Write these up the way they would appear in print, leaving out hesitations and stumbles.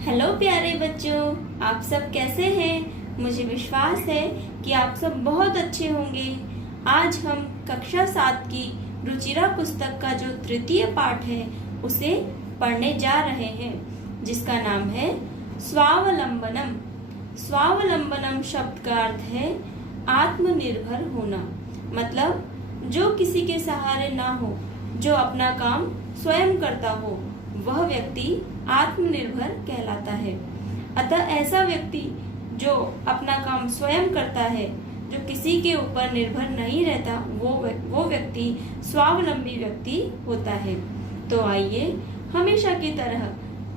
Hello प्यारे बच्चों, आप सब कैसे हैं? मुझे विश्वास है कि आप सब बहुत अच्छे होंगे। आज हम कक्षा 7 की रुचिरा पुस्तक का जो तृतीय पाठ है उसे पढ़ने जा रहे हैं, जिसका नाम है स्वावलंबनम। स्वावलंबनम शब्द का अर्थ है आत्मनिर्भर होना, मतलब जो किसी के सहारे ना हो, जो अपना काम स्वयं करता हो, वह व्यक्ति आत्मनिर्भर कहलाता है। अतः ऐसा व्यक्ति जो अपना काम स्वयं करता है, जो किसी के ऊपर निर्भर नहीं रहता, वो व्यक्ति स्वावलंबी व्यक्ति होता है। तो आइए हमेशा की तरह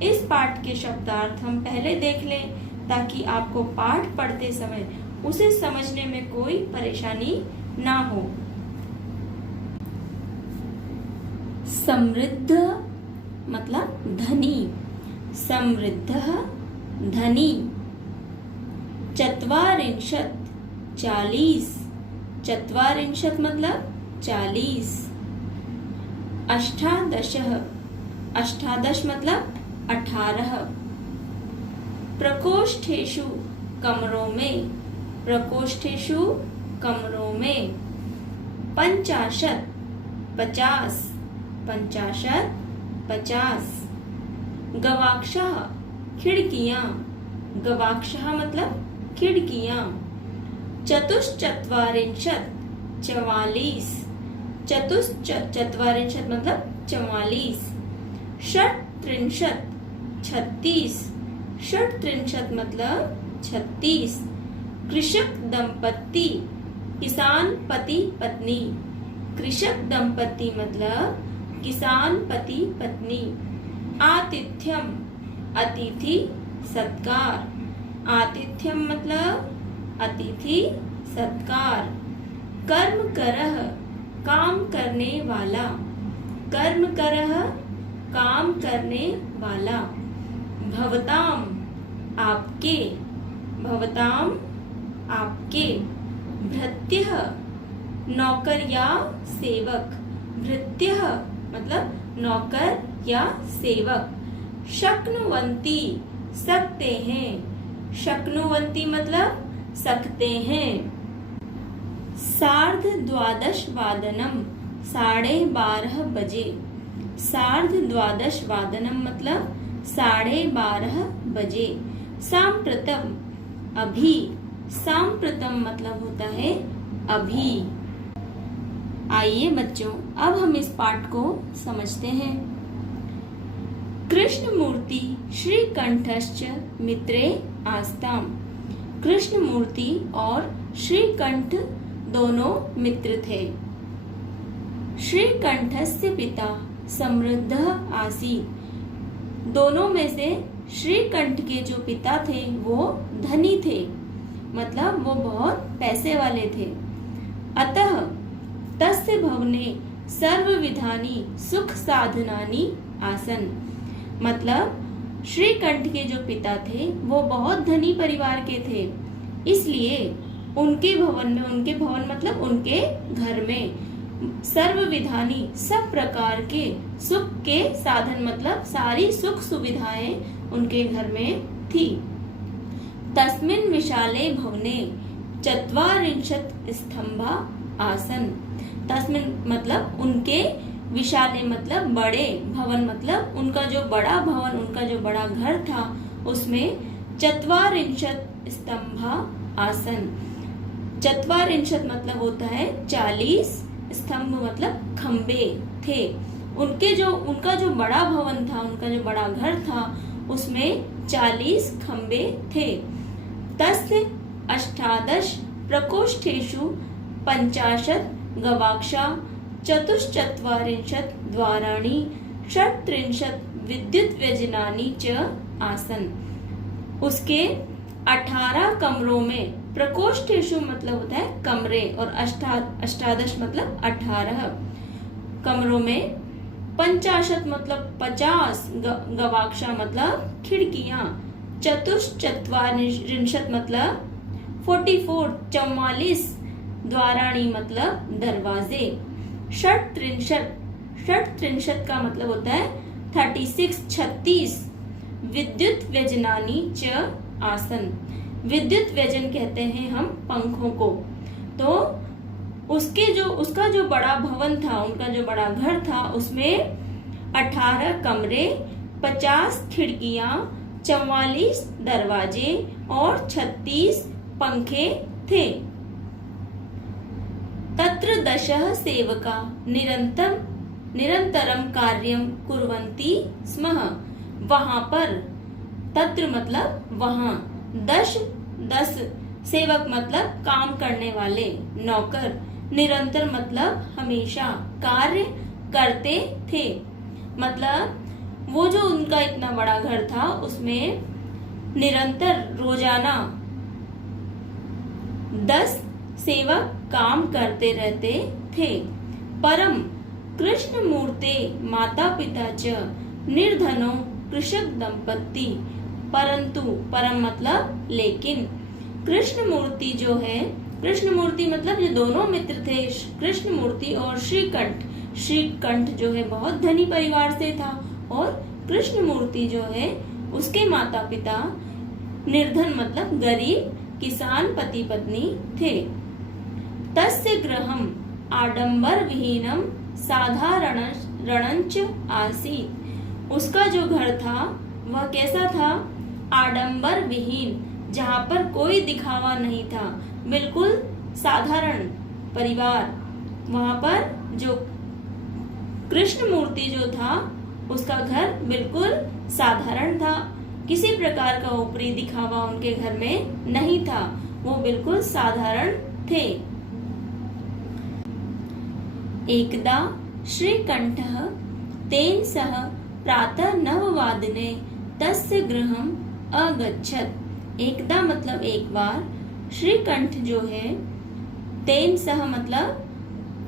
इस पाठ के शब्दार्थ हम पहले देख लें, ताकि आपको पाठ पढ़ते समय उसे समझने में कोई परेशानी ना हो। समृद्ध मतलब धनी, समृद्ध धनी। चत्वारिंशत् 40, चत्वारिंशत् मतलब 40। अष्टादश, अष्टादश मतलब 18। प्रकोष्ठेषु कमरों में, प्रकोष्ठेषु कमरों में। पंचाशत् 50, पंचाशत् 50। गवाक्षः खिड़कियां, गवाक्षः मतलब खिड़कियां। चतुश्चत्वारिंशत् 44, चतुश्चत्वारिंशत् मतलब 44। षट्त्रिंशत् 36, षट्त्रिंशत् मतलब 36। कृषक दंपति, किसान पति पत्नी, कृषक दंपति मतलब किसान पति पत्नी। आतिथ्यम अतिथि सत्कार, आतिथ्यम मतलब अतिथि सत्कार। कर्मकरः काम करने वाला, कर्मकरः काम करने वाला। भवताम आपके, भवताम आपके। भृत्यः नौकर या सेवक, भृत्यः मतलब नौकर या सेवक। शक्नुवंती सकते हैं, शक्नुवंती मतलब सकते हैं। सार्धद्वादश वादनम 12:30 बजे, सार्धद्वादश वादनम मतलब 12:30 बजे। सांप्रतम अभी, सांप्रतम मतलब होता है अभी। आइए बच्चों, अब हम इस पाठ को समझते हैं। कृष्णमूर्ति श्रीकंठश्च मित्रे आस्ताम, कृष्णमूर्ति और श्रीकंठ दोनों मित्र थे। श्रीकंठस्य पिता समृद्ध आसीत्, दोनों में से श्रीकंठ के जो पिता थे वो धनी थे, मतलब वो बहुत पैसे वाले थे। अतः तस्य भवने सर्वविधानि सुख साधनानि आसन, मतलब श्रीकंठ के जो पिता थे वो बहुत धनी परिवार के थे, इसलिए उनके भवन में, उनके भवन मतलब उनके घर में सर्वविधानी सब प्रकार के सुख के साधन मतलब सारी सुख सुविधाएं उनके घर में थी। तस्मिन् विशाले भवने 44 स्तंभा आसन, तस्मिन् मतलब उनके, विशाले मतलब बड़े, भवन मतलब उनका जो बड़ा भवन, उनका जो बड़ा घर था, उसमें 44 स्तंभा आसन। 44 मतलब होता है 40, स्तंभ मतलब खंबे थे। उनका जो बड़ा भवन था, उनका जो बड़ा घर था, उसमें 40 खंबे थे। तस्य अष्टादश प्रकोष्ठेषु 50 गवाक्षा, 44 द्वाराणि, 36 विद्युत व्यजनानि च आसन। उसके 18 कमरों में, प्रकोष्ठेषु मतलब होता है कमरे, और अष्टादश मतलब 18 कमरों में। 50 मतलब 50, गवाक्षा मतलब खिड़कियां। 44 मतलब 44 द्वाराणी मतलब दरवाजे। 36 का मतलब होता है 36, विद्युत व्यजनानि च आसन। विद्युत व्यजन कहते हैं हम पंखों को। तो उसका जो बड़ा भवन था, उनका जो बड़ा घर था, उसमें 18 कमरे, 50 खिड़कियां, 44 दरवाजे और 36 पंखे थे। तत्र 10 सेवका निरंतरम कार्यम कुर्वन्ति स्मः। वहां पर, तत्र मतलब वहां, 10 सेवक मतलब काम करने वाले, नौकर, निरंतर मतलब हमेशा, कार्य करते थे। मतलब वो जो उनका इतना बड़ा घर था, उसमें निरंतर रोजाना 10 सेवक काम करते रहते थे। परम कृष्ण मूर्ते माता पिता च निर्धनो कृषक दंपति। परंतु, परम मतलब लेकिन, कृष्ण मूर्ति जो है, कृष्ण मूर्ति मतलब जो दोनों मित्र थे, कृष्ण मूर्ति और श्रीकंठ, श्रीकंठ जो है बहुत धनी परिवार से था, और कृष्ण मूर्ति जो है उसके माता पिता निर्धन मतलब गरीब किसान पति पत्नी थे। तस्य गृहम आडंबर विहीनम साधारणंच आसीत्। उसका जो घर था वह कैसा था? आडंबर विहीन, जहाँ पर कोई दिखावा नहीं था, बिल्कुल साधारण परिवार। वहां पर जो कृष्ण मूर्ति जो था, उसका घर बिल्कुल साधारण था, किसी प्रकार का ऊपरी दिखावा उनके घर में नहीं था, वो बिल्कुल साधारण थे। एकदा श्रीकंठः तेन सह प्रातः 9 तस्य गृहम् अगच्छत्। एकदा मतलब एक बार, श्रीकंठ जो है, तेन सह मतलब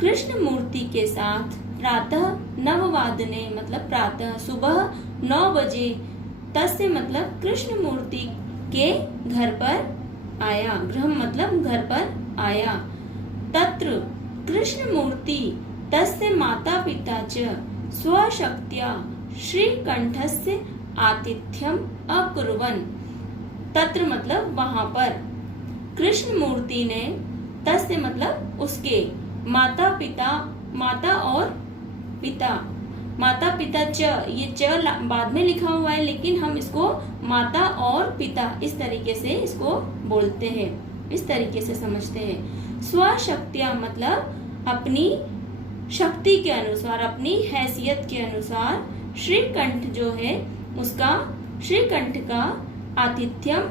कृष्ण मूर्ति के साथ, प्रातः 9 मतलब प्रातः सुबह 9 बजे, तस्य मतलब कृष्ण मूर्ति के घर पर आया, गृह मतलब घर पर आया। तत्र कृष्ण मूर्ति तस्य माता पिता च स्वशक्त्या श्रीकंठस्य आतिथ्यम अकुर्वन्। तत्र मतलब वहां पर, कृष्ण मूर्ति ने, तस्य मतलब उसके, माता पिता, माता और पिता, माता पिता च, ये च बाद में लिखा हुआ है, लेकिन हम इसको माता और पिता इस तरीके से इसको बोलते हैं, इस तरीके से समझते हैं। स्वशक्तिया मतलब अपनी शक्ति के अनुसार, अपनी हैसियत के अनुसार, श्रीकंठ जो है उसका, श्रीकंठ का आतिथ्यम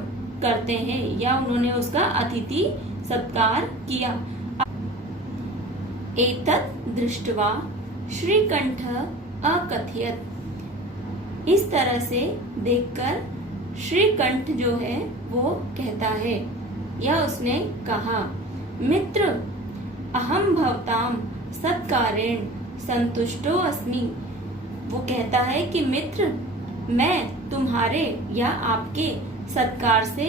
करते हैं, या उन्होंने उसका अतिथि सत्कार किया। एतत् दृष्ट्वा श्रीकंठः अकथयत्। इस तरह से देखकर श्रीकंठ जो है वो कहता है, या उसने कहा, मित्र अहम भवताम सत्कारेण संतुष्टो अस्मि। वो कहता है कि मित्र, मैं तुम्हारे या आपके सत्कार से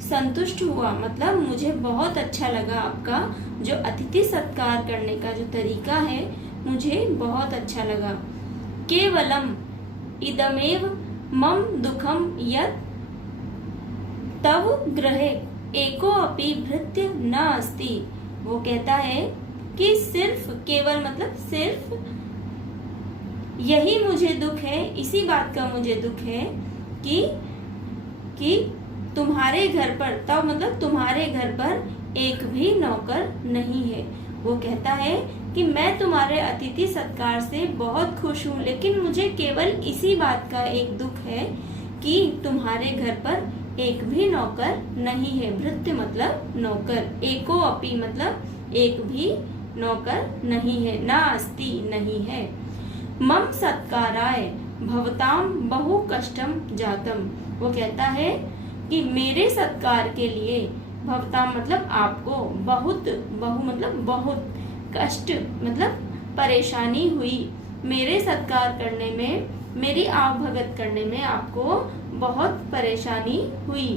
संतुष्ट हुआ, मतलब मुझे बहुत अच्छा लगा, आपका जो अतिथि सत्कार करने का जो तरीका है मुझे बहुत अच्छा लगा। केवलम इदमेव मम दुखम यत् तव गृहे एको अपि भृत्य न अस्ति। वो कहता है कि सिर्फ, केवल मतलब सिर्फ यही मुझे दुख है, इसी बात का मुझे दुख है कि तुम्हारे घर पर, तब मतलब तुम्हारे घर पर एक भी नौकर नहीं है। वो कहता है कि मैं तुम्हारे अतिथि सत्कार से बहुत खुश हूँ, लेकिन मुझे केवल इसी बात का एक दुख है कि तुम्हारे घर पर एक भी नौकर नहीं है। भृत्य मतलब नौकर, एको अपि मतलब एक भी नौकर नहीं है, ना अस्ति नहीं है। मम सत्काराय भवताम बहु कष्टम जातम। वो कहता है कि मेरे सत्कार के लिए, भवताम मतलब आपको, बहुत, बहु मतलब बहुत, कष्ट मतलब परेशानी हुई, मेरे सत्कार करने में, मेरी आवभगत करने में आपको बहुत परेशानी हुई।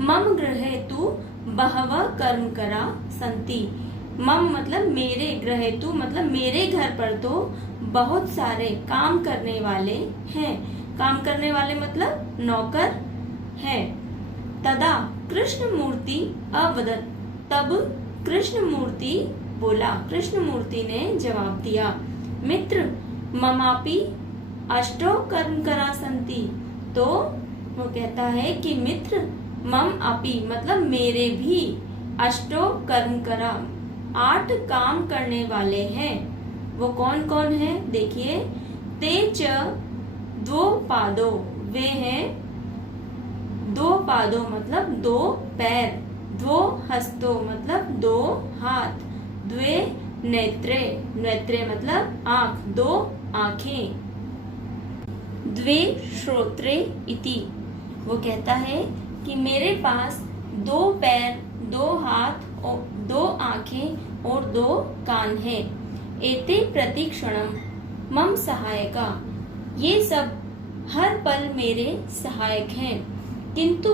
मम गृहे तु बहवः कर्मकरा सन्ति। मम मतलब मेरे, गृहे तु मतलब मेरे घर पर तो बहुत सारे काम करने वाले हैं। काम करने वाले मतलब नौकर है। तदा कृष्ण मूर्ति अवदत्, तब कृष्ण मूर्ति बोला, कृष्ण मूर्ति ने जवाब दिया, मित्र ममापि अष्टौ कर्मकरा सन्ति। तो वो कहता है कि मित्र मम अपि मतलब मेरे भी अष्टो कर्मकरा 8 काम करने वाले हैं। वो कौन कौन है देखिए, ते च द्वौ पादो, वे हैं 2 पादों मतलब 2 पैर, द्वौ हस्तो मतलब 2 हाथ, द्वे नेत्रे, नेत्रे मतलब आंख, 2 आंखें, द्वे श्रोत्रे इति। वो कहता है कि मेरे पास 2 पैर, 2 हाथ और 2 आंखें और 2 कान है। एते प्रतिक्षणम मम सहायका, ये सब हर पल मेरे सहायक हैं। किंतु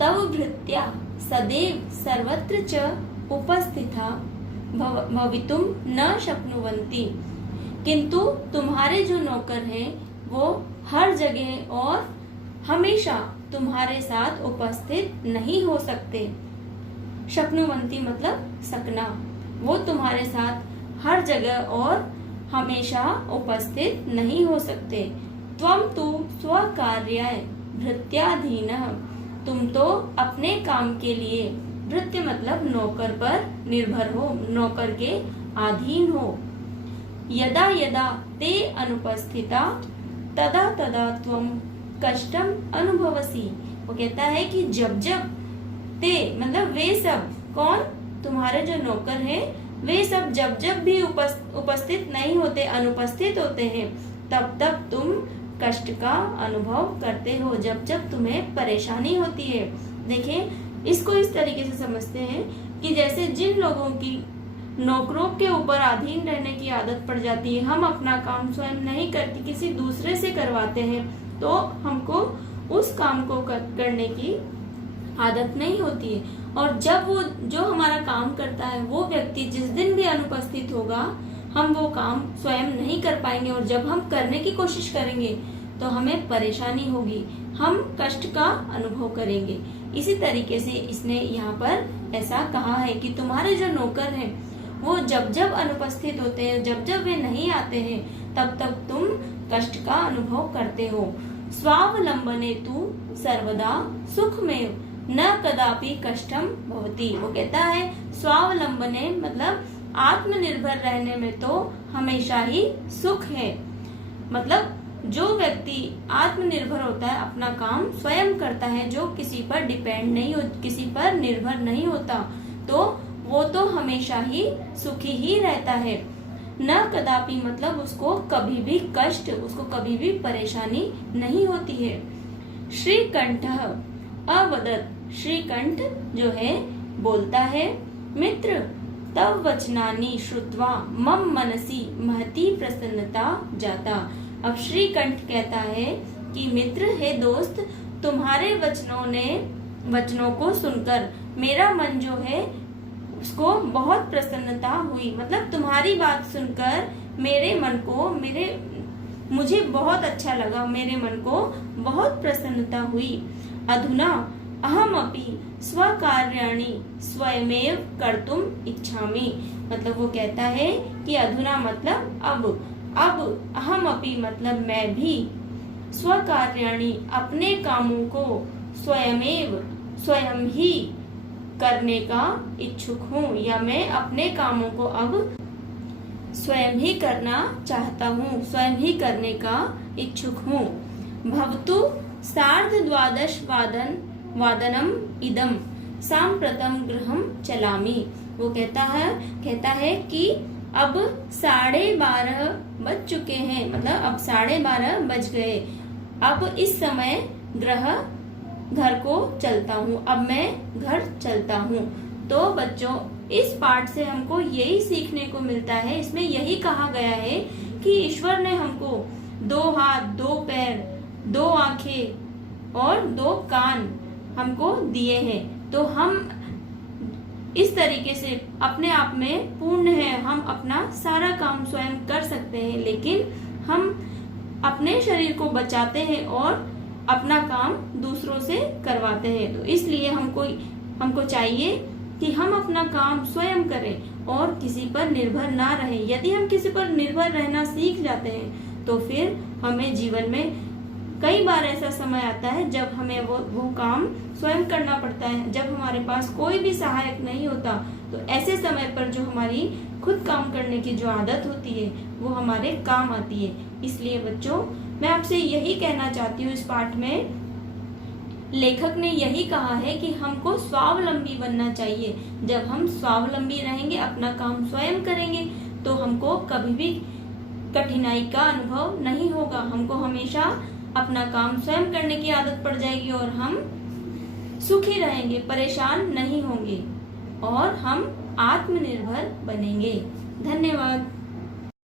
तव भृत्या सदैव सर्वत्र च उपस्थिता भवितुम न शक्नुवन्ति, किंतु तुम्हारे जो नौकर हैं वो हर जगह और हमेशा तुम्हारे साथ उपस्थित नहीं हो सकते। शक्नुवन्ति मतलब सकना, वो तुम्हारे साथ हर जगह और हमेशा उपस्थित नहीं हो सकते। त्वं तु स्वकार्याय भृत्याधीनः, तुम तो अपने काम के लिए, भृत्य मतलब नौकर पर निर्भर हो, नौकर के अधीन हो। यदा यदा ते अनुपस्थिता तदा तदा त्वं कष्टम अनुभवसी। वो कहता है कि जब जब ते मतलब वे सब, कौन, तुम्हारे जो नौकर हैं, वे सब जब जब भी उपस्थित नहीं होते, अनुपस्थित होते हैं, तब तब तुम कष्ट का अनुभव करते हो, जब जब तुम्हें परेशानी होती है। देखिए इसको इस तरीके से समझते हैं कि जैसे जिन लोगों की नौकरों के ऊपर अधीन रहने की आदत पड़ जाती है, हम अपना काम स्वयं नहीं करके किसी दूसरे से करवाते हैं, तो हमको उस काम को करने की आदत नहीं होती है। और जब वो जो हमारा काम करता है वो व्यक्ति जिस दिन भी अनुपस्थित होगा, हम वो काम स्वयं नहीं कर पाएंगे, और जब हम करने की कोशिश करेंगे तो हमें परेशानी होगी, हम कष्ट का अनुभव करेंगे। इसी तरीके से इसने यहाँ पर ऐसा कहा है कि तुम्हारे जो नौकर हैं वो जब जब अनुपस्थित होते हैं, जब जब वे नहीं आते हैं, तब तब तुम कष्ट का अनुभव करते हो। स्वावलंबने तु सर्वदा सुखमेव न कदापि कष्टम भवति। वो कहता है स्वावलंबने मतलब आत्मनिर्भर रहने में तो हमेशा ही सुख है। मतलब जो व्यक्ति आत्मनिर्भर होता है, अपना काम स्वयं करता है, जो किसी पर डिपेंड नहीं हो, किसी पर निर्भर नहीं होता, तो वो तो हमेशा ही सुखी ही रहता है। न कदापि मतलब उसको कभी भी कष्ट, उसको कभी भी परेशानी नहीं होती है। श्रीकंठः अवदत्, श्रीकंठ जो है बोलता है, मित्र तव वचनानि श्रुत्वा मम मनसि महती प्रसन्नता जाता। अब श्रीकंठ कहता है कि मित्र है दोस्त, तुम्हारे वचनों को सुनकर मेरा मन जो है उसको बहुत प्रसन्नता हुई। मतलब तुम्हारी बात सुनकर मेरे मन को, मुझे बहुत अच्छा लगा, मेरे मन को बहुत प्रसन्नता हुई। अधुना अहमपि स्वकार्याणि स्वयमेव कर्तुम इच्छामि। मतलब वो कहता है कि अधुना मतलब अब अहमपि मतलब मैं भी, स्वकार्याणि अपने कामों को, स्वयं ही करने का इच्छुक हूँ, या मैं अपने कामों को अब स्वयं ही करना चाहता हूँ, स्वयं ही करने का इच्छुक हूँ। भवतु 12:30 वादनम इदम सांप्रतम गृहम चलामी। वो कहता है कि अब 12:30 बज चुके हैं, मतलब अब 12:30 बज गए, अब इस समय घर को चलता हूँ, अब मैं घर चलता हूँ। तो बच्चों इस पाठ से हमको यही सीखने को मिलता है, इसमें यही कहा गया है कि ईश्वर ने हमको 2 हाथ, 2 पैर, 2 आंखें और 2 कान हमको दिए हैं। तो हम इस तरीके से अपने आप में पूर्ण है, हम अपना सारा काम स्वयं कर सकते हैं, लेकिन हम अपने शरीर को बचाते हैं और अपना काम दूसरों से करवाते हैं। तो इसलिए हमको चाहिए कि हम अपना काम स्वयं करें और किसी पर निर्भर ना रहें। यदि हम किसी पर निर्भर रहना सीख जाते हैं तो फिर हमें जीवन में कई बार ऐसा समय आता है जब हमें वो काम स्वयं करना पड़ता है, जब हमारे पास कोई भी सहायक नहीं होता। तो ऐसे समय पर जो हमारी खुद काम करने की जो आदत होती है वो हमारे काम आती है। इसलिए बच्चों, मैं आपसे यही कहना चाहती हूँ, इस पाठ में लेखक ने यही कहा है कि हमको स्वावलंबी बनना चाहिए। जब हम स्वावलंबी रहेंगे, अपना काम स्वयं करेंगे, तो हमको कभी भी कठिनाई का अनुभव नहीं होगा। हमको हमेशा अपना काम स्वयं करने की आदत पड़ जाएगी और हम सुखी रहेंगे, परेशान नहीं होंगे और हम आत्मनिर्भर बनेंगे। धन्यवाद।